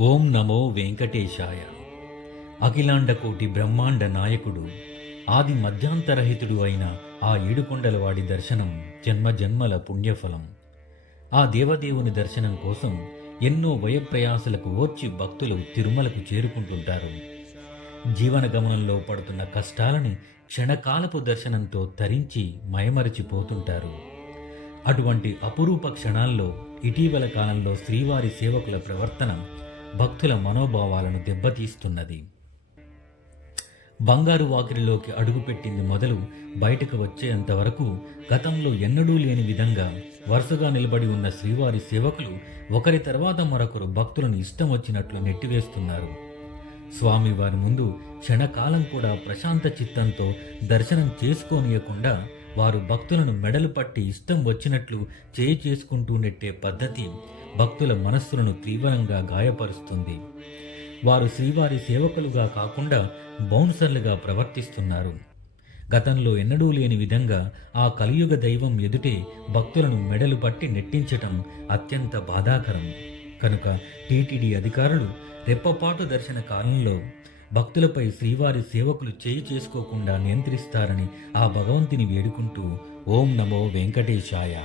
ఓం నమో వెంకటేశాయ. అఖిలాండకోటి బ్రహ్మాండ నాయకుడు, ఆది మధ్యాంతరహితుడు అయిన ఆ ఏడుకొండలవాడి దర్శనం జన్మజన్మల పుణ్యఫలం. ఆ దేవదేవుని దర్శనం కోసం ఎన్నో వయప్రయాసలకు ఓర్చి భక్తులు తిరుమలకు చేరుకుంటుంటారు. జీవన గమనంలో పడుతున్న కష్టాలని క్షణకాలపు దర్శనంతో తరించి మయమరచిపోతుంటారు. అటువంటి అపురూప క్షణాల్లో ఇటీవల కాలంలో శ్రీవారి సేవకుల ప్రవర్తన భక్తుల మనోభావాలను దెబ్బతీస్తున్నది. బంగారు వాకిలిలోకి అడుగుపెట్టింది మొదలు బయటకు వచ్చేంత వరకు గతంలో ఎన్నడూ లేని విధంగా వరుసగా నిలబడి ఉన్న శ్రీవారి సేవకులు ఒకరి తర్వాత మరొకరు భక్తులను ఇష్టం వచ్చినట్లు నెట్టివేస్తున్నారు. స్వామివారి ముందు క్షణకాలం కూడా ప్రశాంత చిత్తంతో దర్శనం చేసుకోనీయకుండా వారు భక్తులను మెడలు పట్టి ఇష్టం వచ్చినట్లు చేసుకుంటూ నెట్టే పద్ధతి భక్తుల మనస్సులను తీవ్రంగా గాయపరుస్తుంది. వారు శ్రీవారి సేవకులుగా కాకుండా బౌన్సర్లుగా ప్రవర్తిస్తున్నారు. గతంలో ఎన్నడూ లేని విధంగా ఆ కలియుగ దైవం ఎదుటే భక్తులను మెడలు పట్టి నెట్టించటం అత్యంత బాధాకరం. కనుక టీటీడీ అధికారులు రెప్పపాటు దర్శన కాలంలో భక్తులపై శ్రీవారి సేవకులు చేసుకోకుండా నియంత్రిస్తారని ఆ భగవంతుని వేడుకుంటూ ఓం నమో వెంకటేశాయ.